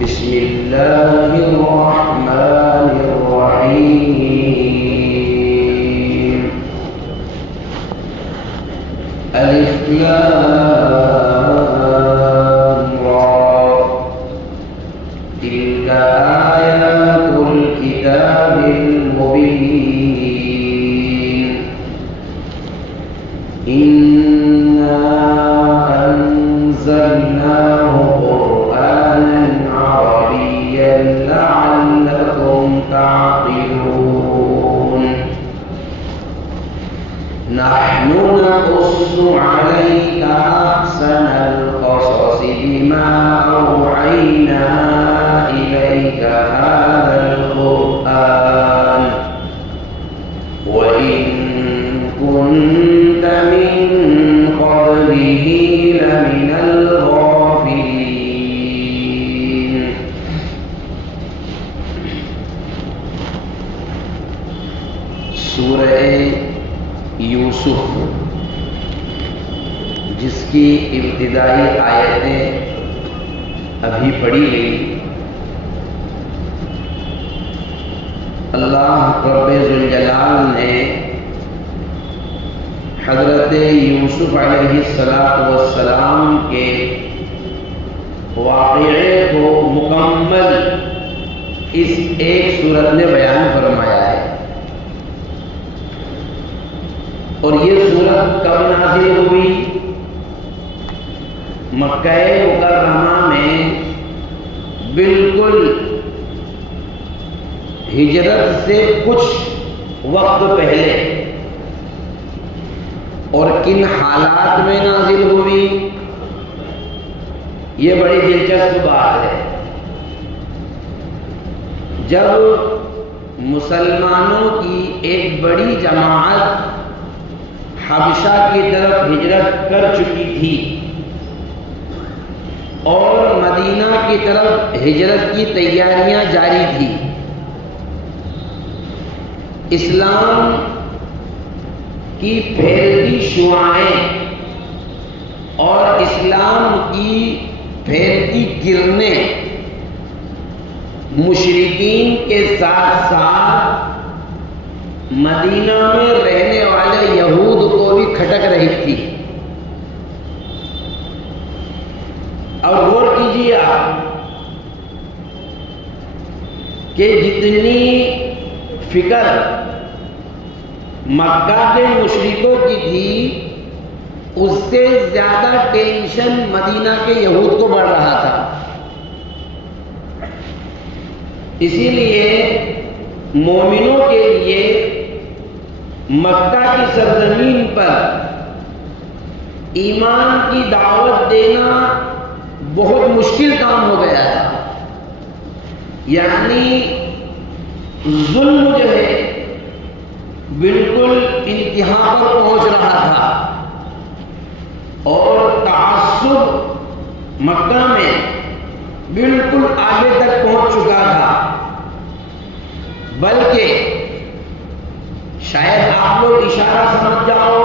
بسم اللہ الرحمن الرحیم الف لام را تلک آیات الکتاب المبین انا انزلناه لعلكم تعقلون نحن نقص عليك أحسن القصص بما أوحينا إليك هذا القرآن وإن كنت من قبله لمن الغافلين. سورہ یوسف جس کی ابتدائی آیتیں ابھی پڑھی گئی، اللہ رب ذوالجلال نے حضرت یوسف علیہ السلام کے واقعے کو مکمل اس ایک سورت میں بیان فرمایا ہے. اور یہ سورت کب نازل ہوئی؟ مکہ مکرمہ میں بالکل ہجرت سے کچھ وقت پہلے. اور کن حالات میں نازل ہوئی؟ یہ بڑی دلچسپ بات ہے. جب مسلمانوں کی ایک بڑی جماعت حبشہ کی طرف ہجرت کر چکی تھی اور مدینہ کی طرف ہجرت کی تیاریاں جاری تھی، اسلام کی پھیلتی شعاعیں اور اسلام کی پھیلتی کرنیں مشرکین کے ساتھ ساتھ مدینہ میں رہنے والے یہود کو بھی کھٹک رہی تھی. اور غور کیجیے آپ کہ جتنی فکر مکہ کے مشرکوں کی تھی اس سے زیادہ ٹینشن مدینہ کے یہود کو بڑھ رہا تھا. اسی لیے مومنوں کے لیے مکہ کی سرزمین پر ایمان کی دعوت دینا بہت مشکل کام ہو گیا تھا. یعنی ظلم جو ہے بالکل انتہا پر پہنچ رہا تھا اور تعصب مکہ میں بالکل آگے تک پہنچ چکا تھا. بلکہ شاید آپ لوگ اشارہ سمجھ جاؤ،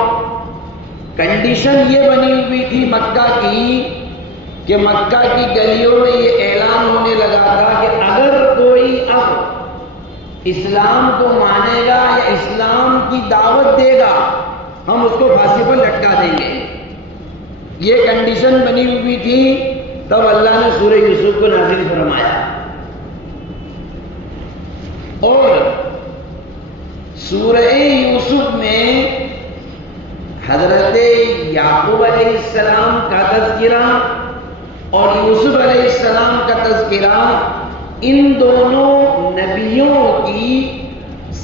کنڈیشن یہ بنی ہوئی تھی مکہ کی کہ مکہ کی گلیوں میں یہ اعلان ہونے لگا تھا کہ اگر کوئی اب اسلام کو مانے گا یا اسلام کی دعوت دے گا ہم اس کو پھانسی پر لٹکا دیں گے. یہ کنڈیشن بنی ہوئی تھی. تب اللہ نے سورہ یوسف کو نازل فرمایا. اور سورہ یوسف میں حضرت یعقوب علیہ السلام کا تذکرہ اور یوسف علیہ السلام کا تذکرہ ان دونوں نبیوں کی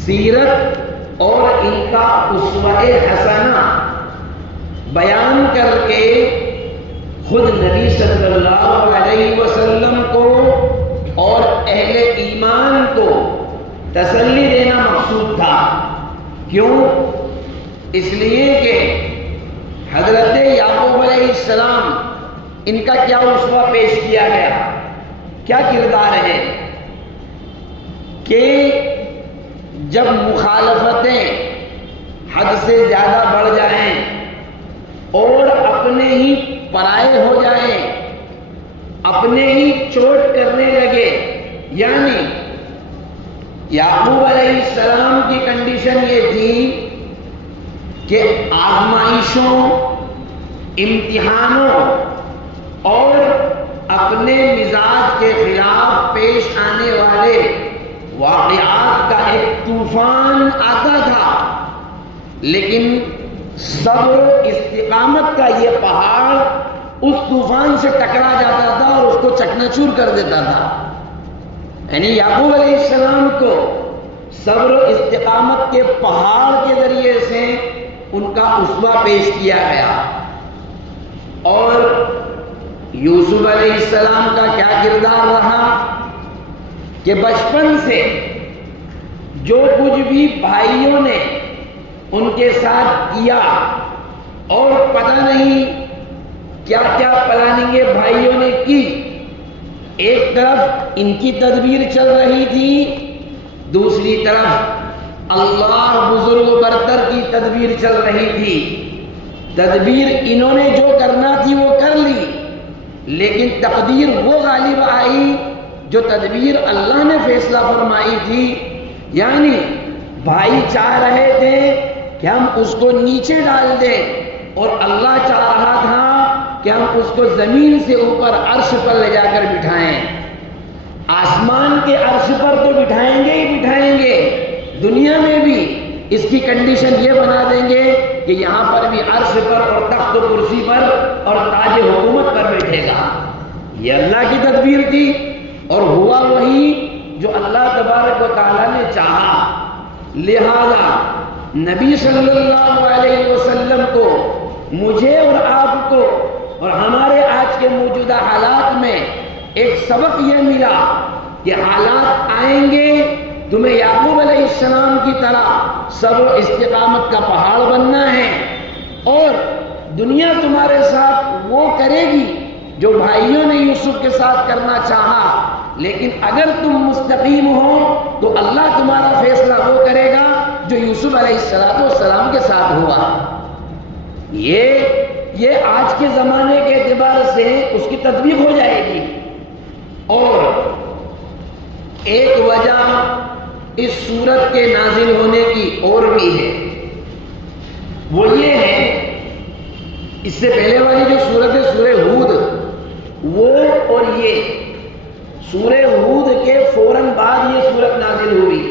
سیرت اور ان کا اسوہ حسنہ بیان کر کے خود نبی صلی اللہ علیہ وسلم کو اور اہل ایمان کو تسلی دینا مقصود تھا. کیوں؟ اس لیے کہ حضرت یعقوب علیہ السلام ان کا کیا اسوہ پیش کیا گیا، کیا کردار ہے کہ جب مخالفتیں حد سے زیادہ بڑھ جائیں اور اپنے ہی پرائے ہو جائیں، اپنے ہی چوٹ کرنے لگے یعنی یعقوب علیہ السلام کی کنڈیشن یہ تھی کہ آزمائشوں، امتحانوں اور اپنے مزاج کے خلاف پیش آنے والے واقعات کا ایک طوفان آتا تھا، لیکن صبر و استقامت کا یہ پہاڑ اس طوفان سے ٹکرا جاتا تھا اور اس کو چکنا چور کر دیتا تھا۔ یعنی یعقوب علیہ السلام کو صبر و استقامت کے پہاڑ کے ذریعے سے ان کا اسوہ پیش کیا گیا۔ اور یوسف علیہ السلام کا کیا کردار رہا کہ بچپن سے جو کچھ بھی بھائیوں نے ان کے ساتھ کیا، اور پتہ نہیں کیا کیا پلاننگیں بھائیوں نے کی، ایک طرف ان کی تدبیر چل رہی تھی، دوسری طرف اللہ بزرگ و برتر کی تدبیر چل رہی تھی۔ تدبیر انہوں نے جو کرنا تھی وہ کر لی، لیکن تقدیر وہ غالب آئی جو تدبیر اللہ نے فیصلہ فرمائی تھی۔ یعنی بھائی چاہ رہے تھے کہ ہم اس کو نیچے ڈال دیں، اور اللہ چاہ رہا تھا کہ ہم اس کو زمین سے اوپر عرش پر لے جا کر بٹھائیں۔ آسمان کے عرش پر تو بٹھائیں گے ہی بٹھائیں گے، دنیا میں بھی اس کی کنڈیشن یہ بنا دیں گے کہ یہاں پر بھی عرش پر اور تخت و کرسی پر اور تاج حکومت پر بیٹھے گا۔ یہ اللہ کی تدبیر تھی، اور ہوا وہی جو اللہ تبارک و تعالیٰ نے چاہا۔ لہذا نبی صلی اللہ علیہ وسلم کو، مجھے اور آپ کو، اور ہمارے آج کے موجودہ حالات میں ایک سبق یہ ملا کہ حالات آئیں گے، تمہیں یعقوب علیہ السلام کی طرح صبر و استقامت کا پہاڑ بننا ہے، اور دنیا تمہارے ساتھ وہ کرے گی جو بھائیوں نے یوسف کے ساتھ کرنا چاہا، لیکن اگر تم مستقیم ہو تو اللہ تمہارا فیصلہ وہ کرے گا جو یوسف علیہ السلام کے ساتھ ہوا۔ یہ آج کے زمانے کے اعتبار سے اس کی تطبیق ہو جائے گی۔ اور ایک وجہ اس سورت کے نازل ہونے کی اور بھی ہے، وہ یہ ہے، اس سے پہلے والی جو سورت ہے سورہ ہود، وہ اور یہ سورہ ہود کے فوراً بعد یہ سورت نازل ہوئی،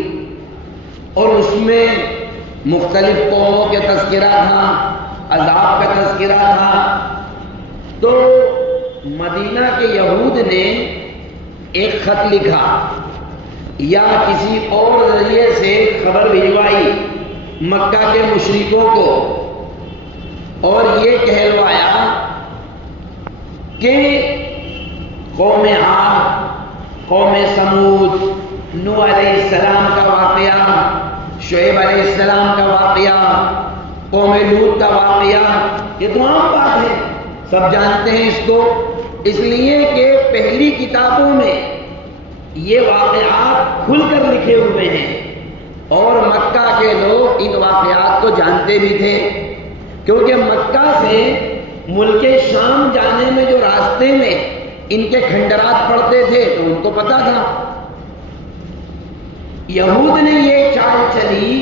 اور اس میں مختلف قوموں کے تذکرہ تھا، عذاب کا تذکرہ تھا۔ تو مدینہ کے یہود نے ایک خط لکھا یا کسی اور ذریعے سے خبر بھجوائی مکہ کے مشرکوں کو، اور یہ کہلوایا کہ قوم عاد، قوم سمود، نوح علیہ السلام کا واقعہ، شعیب علیہ السلام کا واقعہ، قوم لوط کا واقعہ، یہ تو عام بات ہے، سب جانتے ہیں اس کو، اس لیے کہ پہلی کتابوں میں یہ واقعات کھل کر لکھے ہوئے ہیں، اور مکہ کے لوگ ان واقعات کو جانتے بھی تھے، کیونکہ مکہ سے ملک شام جانے میں جو راستے میں ان کے کھنڈرات پڑتے تھے تو ان کو پتا تھا۔ یہود نے یہ چال چلی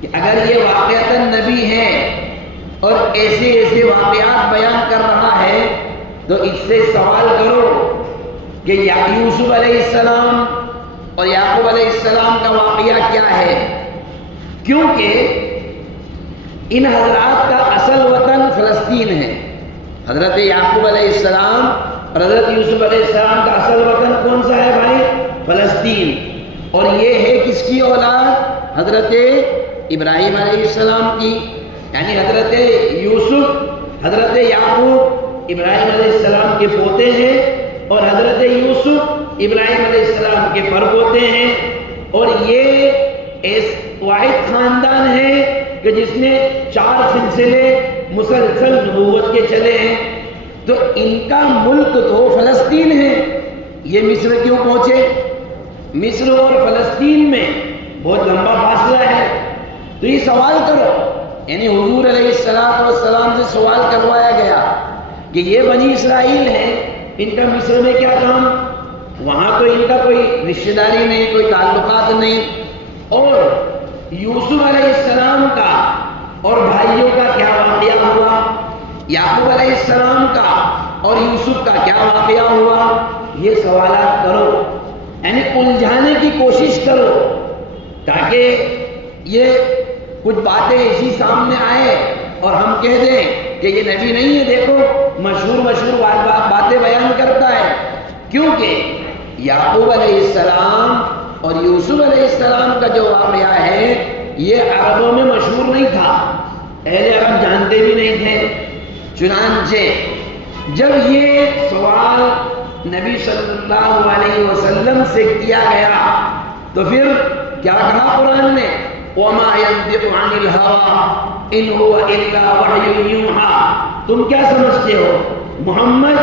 کہ اگر یہ واقعتاً نبی ہے اور ایسے ایسے واقعات بیان کر رہا ہے تو اس سے سوال کرو کہ یوسف علیہ السلام اور یعقوب علیہ السلام کا واقعہ کیا ہے، کیونکہ ان حضرات کا اصل وطن فلسطین ہے۔ حضرت یعقوب علیہ السلام اور حضرت یوسف علیہ السلام کا اصل وطن کون سا ہے بھائی؟ فلسطین۔ اور یہ ہے کس کی اولاد؟ حضرت ابراہیم علیہ السلام کی، یعنی حضرت یوسف، حضرت یعقوب ابراہیم علیہ السلام کے پوتے ہیں، اور حضرت یوسف ابراہیم علیہ السلام کے پرپوتے ہیں، اور یہ ایک واحد خاندان ہے کہ جس نے 4 سلسلے مسلسل نبوت کے چلے ہیں۔ تو ان کا ملک تو فلسطین ہے، یہ مصر کیوں پہنچے؟ مصر اور فلسطین میں بہت لمبا فاصلہ ہے، تو یہ سوال کرو، یعنی حضور علیہ السلام سے سوال کروایا گیا کہ یہ بنی اسرائیل ہیں، ان کا مصر میں کیا کام؟ وہاں تو ان کا کوئی رشتہ داری نہیں، کوئی تعلقات نہیں. اور یوسف علیہ السلام کا اور بھائیوں کا کیا واقعہ ہوا، یعقوب علیہ السلام کا اور یوسف کا کیا واقعہ ہوا، یہ سوالات کرو، یعنی الجھانے کی کوشش کرو تاکہ یہ کچھ باتیں اسی سامنے آئے اور ہم کہہ دیں کہ یہ نبی نہیں ہے، دیکھو مشہور باتیں بیان کرتا ہے. کیونکہ یعقوب علیہ السلام اور یوسف علیہ السلام کا جو واقعہ ہے یہ عربوں میں مشہور نہیں تھا، اہل عرب جانتے بھی نہیں تھے. چنانچہ جب یہ سوال نبی صلی اللہ علیہ وسلم سے کیا گیا تو پھر کیا کہا قرآن نے، وَمَا يَنطِقُ عَنِ الْهَوَىٰ إِنْ هُوَ إِلَّا وَحْيٌ يُوحَىٰ. تم کیا سمجھتے ہو محمد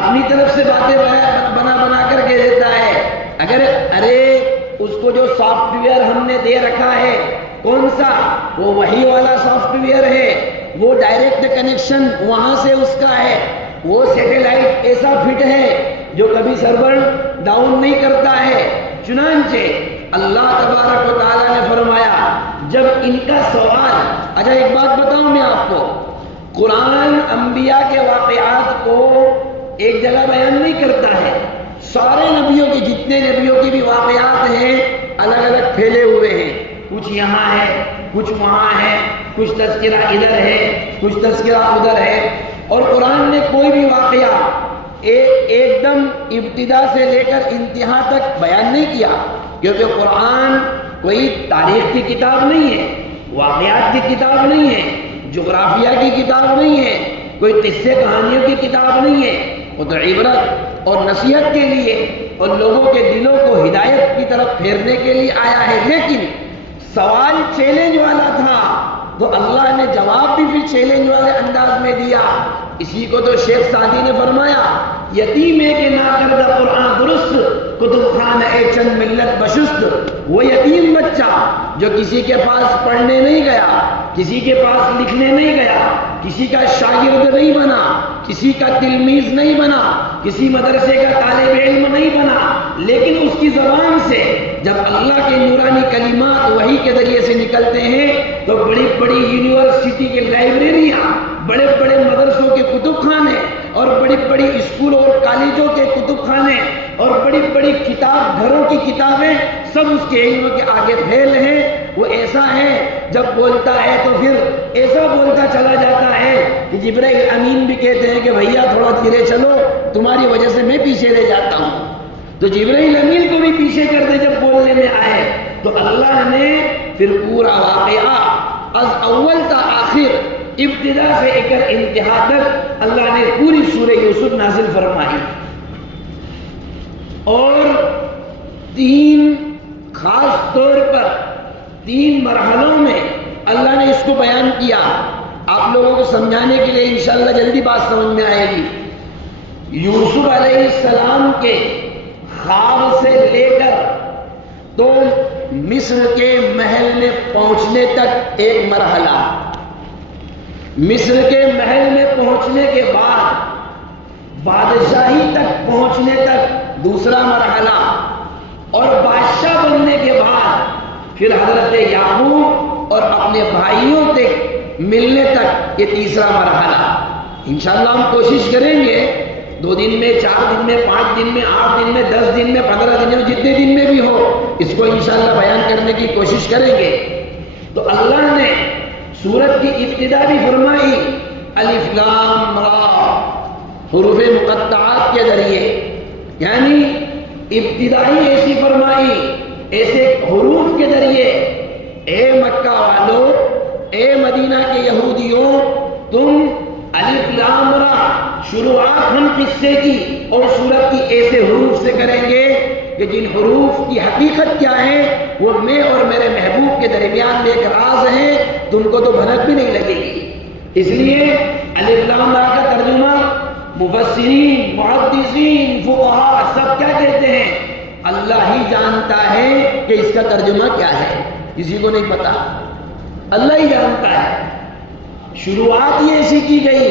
اپنی طرف سے باتیں بنا کر کے دیتا ہے؟ اگر ارے اس کو جو سافٹ ویئر ہم نے دے رکھا ہے کون سا، وہ وحی والا سافٹ ویئر ہے، وہ ڈائریکٹ کنیکشن وہاں سے اس کا ہے، وہ سیٹلائٹ ایسا فٹ ہے جو کبھی سرور ڈاؤن نہیں کرتا ہے. چنانچہ اللہ تبارک و تعالیٰ نے فرمایا جب ان کا سوال، اچھا ایک بات بتاؤں میں آپ کو، قرآن انبیاء کے واقعات کو ایک جگہ بیان نہیں کرتا ہے، سارے نبیوں کے جتنے نبیوں کے بھی واقعات ہیں الگ الگ پھیلے ہوئے ہیں، کچھ یہاں ہے کچھ وہاں ہے، کچھ تذکرہ ادھر ہے کچھ تذکرہ ادھر ہے. اور قرآن نے کوئی بھی واقعہ ایک دم ابتدا سے لے کر انتہا تک بیان نہیں کیا، کیونکہ قرآن کوئی تاریخ کی کتاب نہیں ہے، واقعات کی کتاب نہیں ہے، جغرافیہ کی کتاب نہیں ہے، کوئی قصے کہانیوں کی کتاب نہیں ہے. وہ تو عبرت اور نصیحت کے لیے اور لوگوں کے دلوں کو ہدایت کی طرف پھیرنے کے لیے آیا ہے. لیکن سوال چیلنج والا تھا تو اللہ نے جواب بھی پھر چیلنج والے انداز میں دیا. اسی کو تو شیخ سعدی نے فرمایا، یتیم ہے کہ نہ کردہ قرآن درست، کتب خانہ اے چند ملت بشست. وہ یتیم بچہ جو کسی کے پاس پڑھنے نہیں گیا، کسی کے پاس لکھنے نہیں گیا، کسی کا شاگرد نہیں بنا، کسی کا تلمیذ نہیں بنا، کسی مدرسے کا طالب علم نہیں بنا، لیکن اس کی زبان سے جب اللہ کے نورانی کلمات وحی کے ذریعے سے نکلتے ہیں تو بڑی بڑی یونیورسٹی کی لائبریریاں، بڑے بڑے مدرسوں کے کتب خانے اور بڑی بڑی اسکول اور کالجوں کے کتب خانے اور بڑی بڑی کتاب گھروں کی کتابیں سب اس کے علم کے آگے پھیل ہیں. وہ ایسا ہے جب بولتا ہے تو پھر ایسا بولتا چلا جاتا ہے کہ جبرائیل امین بھی کہتے ہیں کہ بھیا تھوڑا دھیرے چلو، تمہاری وجہ سے میں پیچھے رہ جاتا ہوں. تو جبرائیل امین کو بھی پیچھے کر دے جب بولنے میں آئے تو اللہ نے پھر پورا واقعہ از اول تا آخر، ابتدا سے لے کر انتہا تک اللہ نے پوری سورہ یوسف نازل فرمائی. اور تین خاص طور پر تین مرحلوں میں اللہ نے اس کو بیان کیا. آپ لوگوں کو سمجھانے کے لیے انشاءاللہ جلدی بات سمجھ میں آئے گی. یوسف علیہ السلام کے خواب سے لے کر تو مصر کے محل میں پہنچنے تک ایک مرحلہ، مصر کے محل میں پہنچنے کے بعد بادشاہی تک پہنچنے تک دوسرا مرحلہ، اور بادشاہ بننے کے بعد پھر حضرت یعقوب اور اپنے بھائیوں تک ملنے تک یہ تیسرا مرحلہ. انشاءاللہ ہم کوشش کریں گے 2 دن میں، 4 دن میں، 5 دن میں، 8 دن میں، 10 دن میں، 15 دن میں، جتنے دن میں بھی ہو اس کو انشاءاللہ بیان کرنے کی کوشش کریں گے. تو اللہ نے سورت کی ابتدا بھی فرمائی الف لام را، حروف مقطعات کے ذریعے، یعنی ابتدائی ایسی فرمائی ایسے حروف کے ذریعے، اے مکہ والو، اے مدینہ کے یہودیوں، تم الف لام را شروعات ہم قصے کی اور سورت کی ایسے حروف سے کریں گے کہ جن حروف کی حقیقت کیا ہے وہ میں اور میرے محبوب کے درمیان میں ایک راز ہے، تم کو تو بھنک بھی نہیں لگے گی. اس لیے الف لام را کا ترجمہ مفسرین، محدثین، فقہاء سب کیا کہتے ہیں؟ اللہ ہی جانتا ہے کہ اس کا ترجمہ کیا ہے، کسی کو نہیں پتا، اللہ ہی جانتا ہے. شروعات یہ ایسی کی گئی،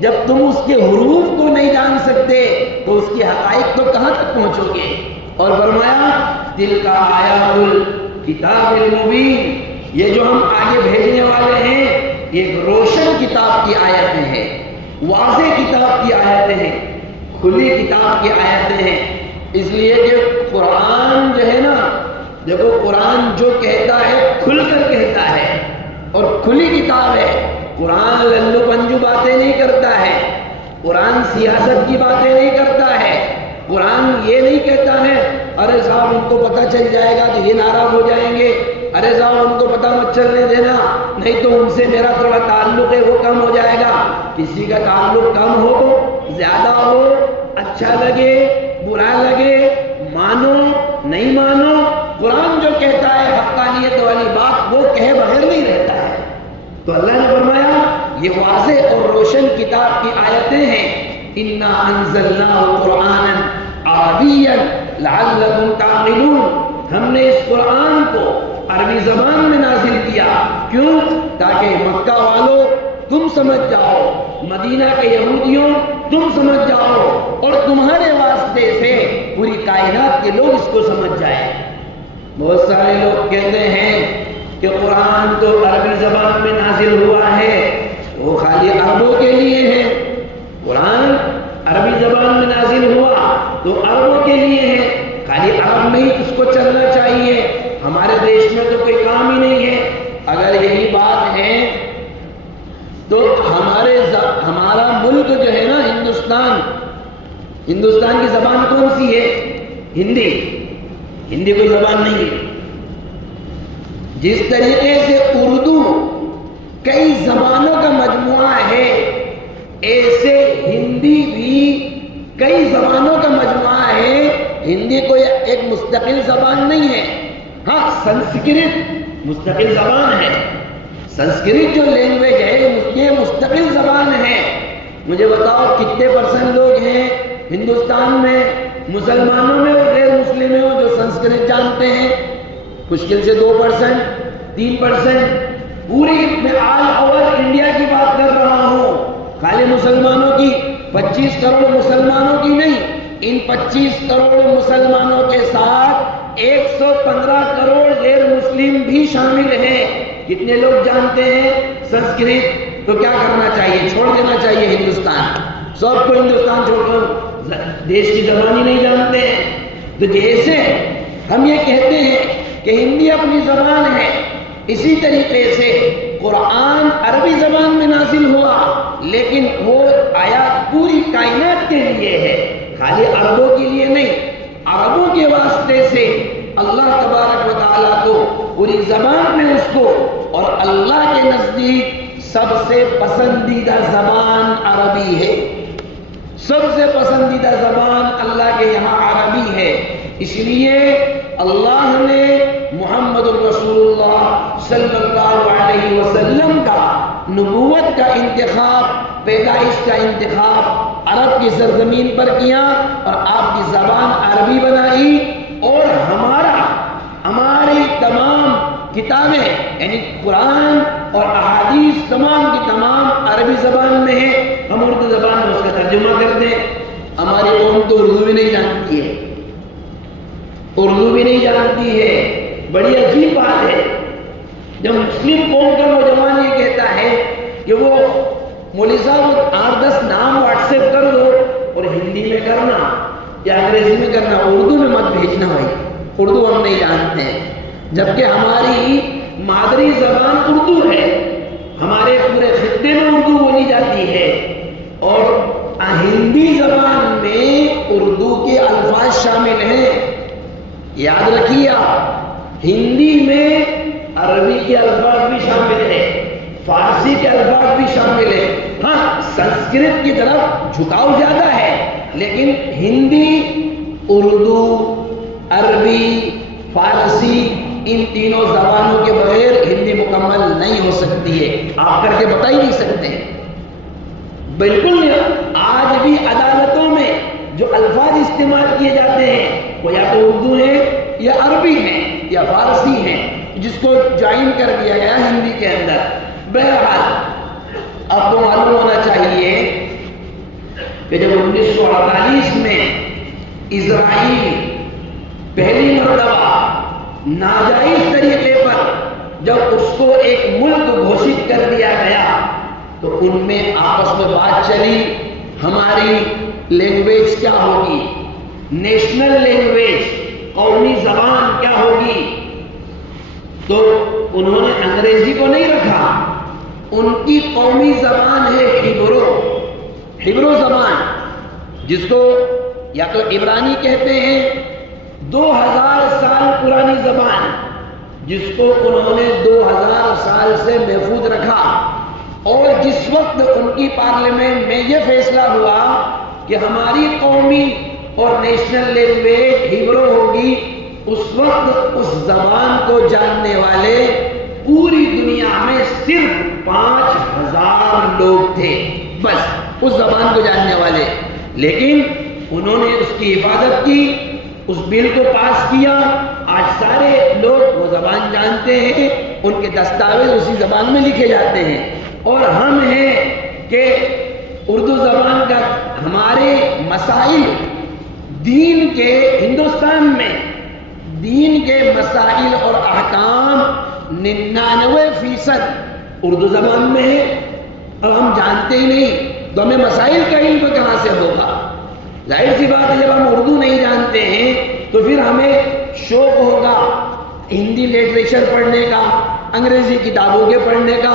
جب تم اس کے حروف کو نہیں جان سکتے تو اس کی حقائق تو کہاں تک پہنچو گے؟ اور فرمایا تلک آیات الکتاب المبین، یہ جو ہم آگے بھیجنے والے ہیں یہ روشن کتاب کی آیتیں ہیں، واضح کتاب کی آیتیں ہیں، کھلی کتاب کی آیتیں ہیں۔ اس لیے کہ قرآن جو ہے نا، دیکھو قرآن جو کہتا ہے کھل کر کہتا ہے اور کھلی کتاب ہے۔ قرآن للو پنجو باتیں نہیں کرتا ہے، قرآن سیاست کی باتیں نہیں کرتا ہے، قرآن یہ نہیں کہتا ہے ارے صاحب ان کو پتہ چل جائے گا تو یہ ناراض ہو جائیں گے، ارے صاحب ان کو پتہ مت چلنے دینا نہیں تو ان سے میرا تھوڑا تعلق ہے وہ کم ہو جائے گا۔ کسی کا تعلق کم ہو زیادہ ہو، اچھا لگے برا لگے، مانو نہیں مانو، قرآن جو کہتا ہے حقانیت والی بات وہ کہے بغیر نہیں رہتا ہے۔ تو اللہ نے فرمایا یہ واضح اور روشن کتاب کی آیتیں ہیں۔ انا انزلناہ قرآنا عربیا لعلکم تعقلون، ہم نے اس قرآن کو عربی زبان میں نازل کیا، کیوں؟ تاکہ مکہ والوں تم سمجھ جاؤ، مدینہ کے یہودیوں تم سمجھ جاؤ، اور تمہارے واسطے سے پوری کائنات کے لوگ اس کو سمجھ جائیں۔ بہت سارے لوگ کہتے ہیں کہ قرآن تو عربی زبان میں نازل ہوا ہے، وہ خالی عربوں کے لیے ہے۔ قرآن عربی زبان میں نازل ہوا تو عربوں کے لیے ہے، خالی عرب میں ہی اس کو چلنا چاہیے، ہمارے دیش میں تو کوئی کام ہی نہیں ہے۔ اگر یہی بات ہے تو ہمارا ملک جو ہے نا ہندوستان کی زبان کون سی ہے؟ ہندی کوئی زبان نہیں ہے۔ جس طریقے سے اردو کئی زبانوں کا مجموعہ ہے، ایسے ہندی بھی کئی زبانوں کا مجموعہ ہے۔ ہندی کوئی ایک مستقل زبان نہیں ہے، ہاں سنسکرت مستقل زبان ہے، سنسکرت جو لینگویج ہے یہ مستقل زبان ہے۔ مجھے بتاؤ کتنے پرسنٹ لوگ ہیں ہندوستان میں، مسلمانوں میں اور غیر مسلموں میں جو سنسکرت جانتے ہیں؟ مشکل سے 2%، 3%۔ پوری میں آل اوور انڈیا کی بات کر رہا ہوں، خالی مسلمانوں کی، 25 کروڑ مسلمانوں کی نہیں، ان 25 کروڑ مسلمانوں کے ساتھ 115 کروڑ غیر مسلم بھی شامل ہیں۔ کتنے لوگ جانتے ہیں سنسکرت؟ تو کیا کرنا چاہیے؟ چھوڑ دینا چاہیے ہندوستان، سب کو ہندوستان چھوڑ کر دیش کی زبان ہی نہیں جانتے ہیں۔ تو جیسے ہم یہ کہتے ہیں کہ ہندی اپنی زبان ہے، اسی طریقے سے قرآن عربی زبان میں نازل ہوا، لیکن وہ آیات پوری کائنات کے لیے ہے، خالی عربوں کے لیے نہیں۔ عربوں کے واسطے سے اللہ تبارک و تعالیٰ کو پوری زبان میں اس کو، اور اللہ کے نزدیک سب سے پسندیدہ زبان عربی ہے، سب سے پسندیدہ زبان اللہ کے یہاں عربی ہے۔ اس لیے اللہ نے محمد الرسول اللہ صلی اللہ علیہ وسلم کا نبوت کا انتخاب، پیدائش کا انتخاب عرب کی سرزمین پر کیا، اور آپ کی زبان عربی بنائی، اور ہماری تمام کتابیں یعنی قرآن اور احادیث تمام کی تمام عربی زبان میں ہیں، ہم اردو زبان میں اس کا ترجمہ کرتے ہیں۔ ہماری قوم تو اردو بھی نہیں جانتی ہے، اردو بھی نہیں جانتی ہے، بڑی عجیب بات ہے۔ جب مسلم قوم کا نوجوان یہ کہتا ہے کہ وہ مولوی صاحب 8-10 نام واٹس ایپ کر دو اور ہندی میں کرنا یا انگریزی میں کرنا، اردو میں مت بھیجنا بھائی، اردو ہم نہیں جانتے ہیں، جبکہ ہماری مادری زبان اردو ہے، ہمارے پورے خطے میں اردو بولی جاتی ہے، اور ہندی زبان میں اردو کے الفاظ شامل ہیں۔ یاد رکھیے آپ، ہندی میں عربی کے الفاظ بھی شامل ہیں، فارسی کے الفاظ بھی شامل ہیں۔ ہاں سنسکرت کی طرف جھکاؤ زیادہ ہے، لیکن ہندی، اردو، عربی، فارسی، ان تینوں زبانوں کے بغیر ہندی مکمل نہیں ہو سکتی ہے۔ آپ کر کے بتا ہی نہیں سکتے، بالکل نہیں۔ آج بھی عدالتوں میں جو الفاظ استعمال کیے جاتے ہیں وہ یا تو اردو ہے یا عربی ہے یا فارسی ہے، جس کو جوائن کر دیا گیا ہندی کے اندر۔ بہرحال آپ کو معلوم ہونا چاہیے کہ جب 1948 میں اسرائیل پہلی مرتبہ ناجائز طریقے پر جب اس کو ایک ملک گھوشت کر دیا گیا تو ان میں آپس میں بات چلی ہماری لینگویج کیا ہوگی، نیشنل لینگویج، قومی زبان کیا ہوگی. تو انہوں نے انگریزی کو نہیں رکھا، ان کی قومی زبان ہے ہیبرو زبان، جس کو یا تو عبرانی کہتے ہیں، 2000 سال پرانی زبان، جس کو انہوں نے 2000 سال سے محفوظ رکھا. اور جس وقت ان کی پارلیمنٹ میں یہ فیصلہ ہوا کہ ہماری قومی اور نیشنل لینگویج ہیبرو ہوگی، اس وقت اس زبان کو جاننے والے پوری دنیا میں صرف 5000 لوگ تھے، بس اس زبان کو جاننے والے. لیکن انہوں نے اس کی حفاظت کی، اس بل کو پاس کیا. آج سارے لوگ وہ زبان جانتے ہیں، ان کے دستاویز اسی زبان میں لکھے جاتے ہیں. اور ہم ہیں کہ اردو زبان کا ہمارے مسائل دین کے، ہندوستان میں دین کے مسائل اور احکام 99% اردو زبان میں ہے. اب ہم جانتے ہی نہیں تو ہمیں مسائل کا علم کہاں سے ہوگا؟ ظاہر سی بات ہے، جب ہم اردو نہیں جانتے ہیں تو پھر ہمیں شوق ہوگا ہندی لٹریچر پڑھنے کا، انگریزی کتابوں کے پڑھنے کا.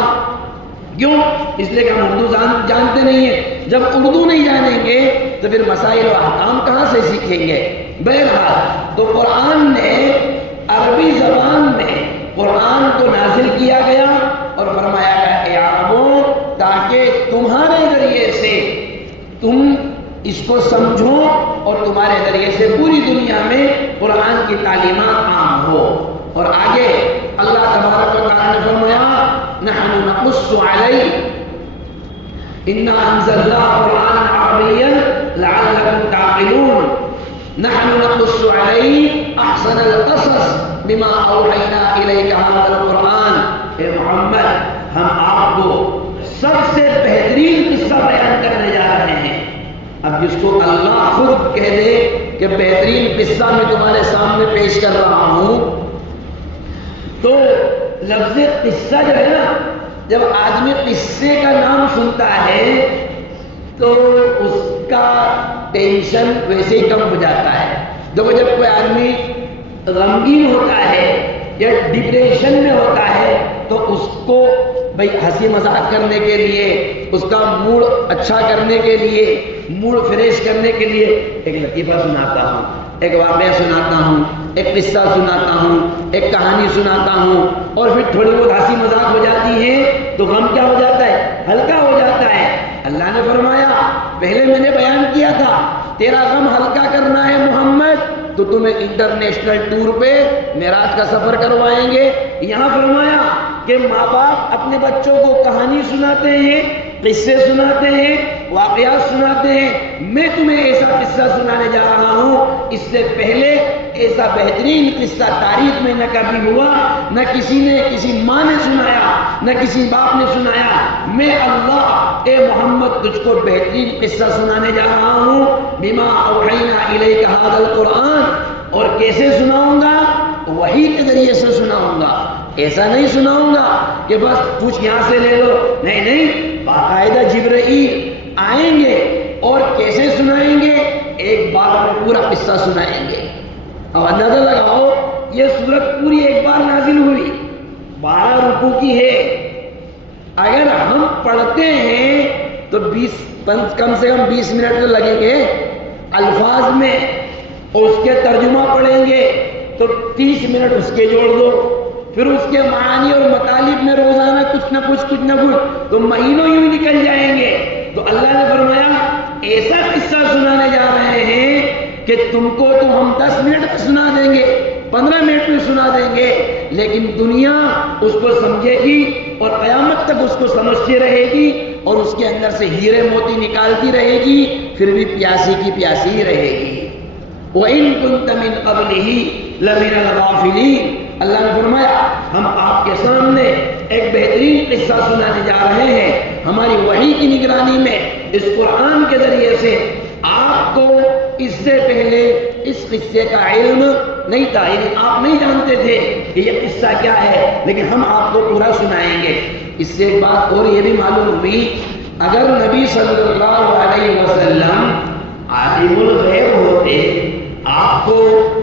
کیوں؟ اس لیے کہ ہم اردو جانتے نہیں ہیں. جب اردو نہیں جانیں گے تو پھر مسائل و احکام کہاں سے سیکھیں گے؟ بہرحال تو قرآن نے عربی زبان میں قرآن کو نازل کیا گیا اور فرمایا گیا اے عربوں، تاکہ تمہارے ذریعے سے تم اس کو سمجھو اور تمہارے ذریعے سے پوری دنیا میں قرآن کی تعلیمات عام ہو. اور آگے اللہ تبارک و تعالیٰ نے فرمایا نحن نقص علیک انا انزلنا قرآنا عربیا لعلکم تعقلون. نحن نقص علیک احسن القصص بما اوحینا الیک ھذا القرآن. اے محمد، ہم آپ کو سب سے بہترین قصہ بیان کرنے جا رہے ہیں. اب جس کو اللہ خود کہہ دے کہ بہترین قصہ میں تمہارے سامنے پیش کر رہا ہوں، تو لفظ قصہ جو ہے نا، جب آدمی قصے کا نام سنتا ہے تو اس کا ٹینشن ویسے ہی کم ہو جاتا ہے. دیکھو جب کوئی آدمی غمگین ہوتا ہے یا ڈپریشن میں ہوتا ہے تو اس کو بھائی ہنسی مذاق کرنے کے لیے، اس کا موڈ اچھا کرنے کے لیے، موڈ فریش کرنے کے لیے ایک لطیفہ سناتا ہوں، ایک واقعہ سناتا ہوں، ایک قصہ سناتا ہوں، ایک کہانی سناتا ہوں، اور پھر تھوڑی بہت ہنسی مذاق ہو جاتی ہے تو غم کیا ہو جاتا ہے؟ ہلکا ہو جاتا ہے. اللہ نے فرمایا پہلے میں نے بیان کیا تھا تیرا غم ہلکا کرنا ہے محمد تو تمہیں انٹرنیشنل ٹور پہ معراج کا سفر کروائیں گے. یہاں فرمایا کہ ماں باپ اپنے بچوں کو کہانی سناتے ہیں، قصے سناتے ہیں، واقعات سناتے ہیں. میں تمہیں ایسا قصہ سنانے جا رہا ہوں، اس سے پہلے ایسا بہترین قصہ تاریخ میں نہ کبھی ہوا، نہ کسی نے کسی ماں نے سنایا، نہ کسی باپ نے سنایا. میں اللہ اے محمد تجھ کو بہترین قصہ سنانے جا رہا ہوں. بما اوحینا الیک ھذا القرآن. اور کیسے سناؤں گا؟ وحی کے ذریعے سے سناؤں گا. ایسا نہیں سناؤں گا کہ بس کچھ یہاں سے لے لو، نہیں نہیں، باقاعدہ جبرائیل آئیں گے. اور کیسے سنائیں گے؟ ایک بار میں پورا قصہ سنائیں گے. اب اندازہ لگاؤ یہ سورت پوری ایک بار نازل ہوئی، 12 رکوع کی ہے. اگر ہم پڑھتے ہیں تو کم سے کم 20 منٹ تو لگیں گے الفاظ میں، اور اس کے ترجمہ پڑھیں گے تو 30 منٹ اس کے جوڑ دو، پھر اس کے معانی اور مطالب میں روزانہ کچھ نہ کچھ تو مہینوں یوں نکل جائیں گے. تو اللہ نے فرمایا ایسا قصہ سنانے جا رہے ہیں کہ تم کو تو ہم 10 منٹ میں سنا دیں گے، 15 منٹ میں سنا دیں گے، لیکن دنیا اس کو سمجھے گی اور قیامت تک اس کو سمجھتی رہے گی اور اس کے اندر سے ہیرے موتی نکالتی رہے گی، پھر بھی پیاسی کی پیاسی ہی رہے گی. وَإِن كُنْتَ مِنْ قَبْلِهِ لَمِنَ الْغَافِلِينَ. اللہ نے فرمایا ہم آپ کے سامنے ایک بہترین قصہ سنانے جا رہے ہیں. ہماری وحی کی نگرانی میں اس قرآن کے ذریعے سے آپ کو اس سے پہلے اس قصے کا علم نہیں تھا، یعنی آپ نہیں جانتے تھے کہ یہ قصہ کیا ہے، لیکن ہم آپ کو پورا سنائیں گے۔ اس سے ایک بات اور یہ بھی معلوم ہوئی، اگر نبی صلی اللہ علیہ وسلم عالم الغیب ہوتے، آپ کو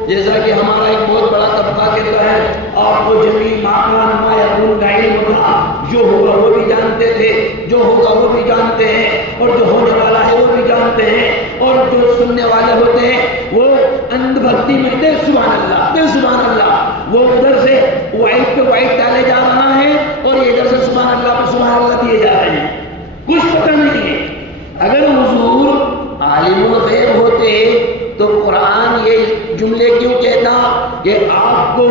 جیسا کہ ہمارا ایک بہت بڑا طبقہ کہتا ہے آپ کو جمیع ما کان ما یکون کا علم تھا، جو ہوگا وہ بھی جانتے تھے، جو ہوگا وہ بھی جانتے ہیں، اور جو ہونے والا ہے وہ بھی جانتے ہیں، اور جو سننے والے ہوتے ہیں وہ اندھ بھکتی میں دے سبحان اللہ، دے سبحان اللہ، وہ ادھر سے وائٹ پہ وائٹ ڈالے جا رہا ہے اور یہ ادھر سے سبحان اللہ پہ سبحان اللہ دیے جا رہے ہیں، کچھ پتہ نہیں ہے۔ اگر حضور عالم الغیب ہوتے تو قرآن یہ جملے کیوں کہتا کہ آپ کو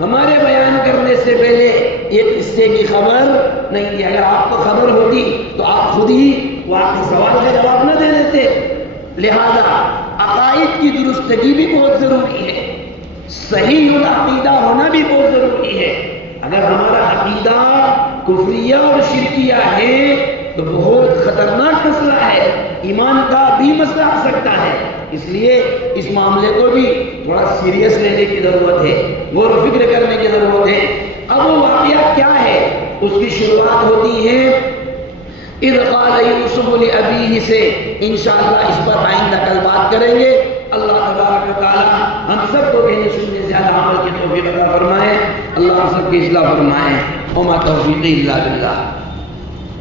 ہمارے بیان کرنے سے پہلے یہ قصے کی خبر نہیں تھی؟ اگر آپ کو خبر ہوتی تو آپ خود ہی واقعی سوال کا جواب نہ دے دیتے۔ لہذا عقائد کی درستگی بھی بہت ضروری ہے، صحیح العقیدہ ہونا بھی بہت ضروری ہے۔ اگر ہمارا عقیدہ کفریہ اور شرکیہ ہے تو بہت خطرناک مسئلہ ہے، ایمان کا بھی مسئلہ آ سکتا ہے۔ اس لیے اس معاملے کو بھی تھوڑا سیریس لینے کی ضرورت ہے، غور و فکر کرنے کی ضرورت ہے۔ اب وہ واقعہ کیا ہے؟ اس کی شروعات ہوتی ہے اذ قال یوسف لابیہ سے۔ انشاءاللہ اس پر آئندہ کل بات کریں گے۔ اللہ تبارک و تعالی ہم سب کو کہنے سننے سے زیادہ عمل کی توفیق عطا فرمائے، اللہ ہم سب کی اصلاح فرمائے۔ وما توفیقی الا باللہ۔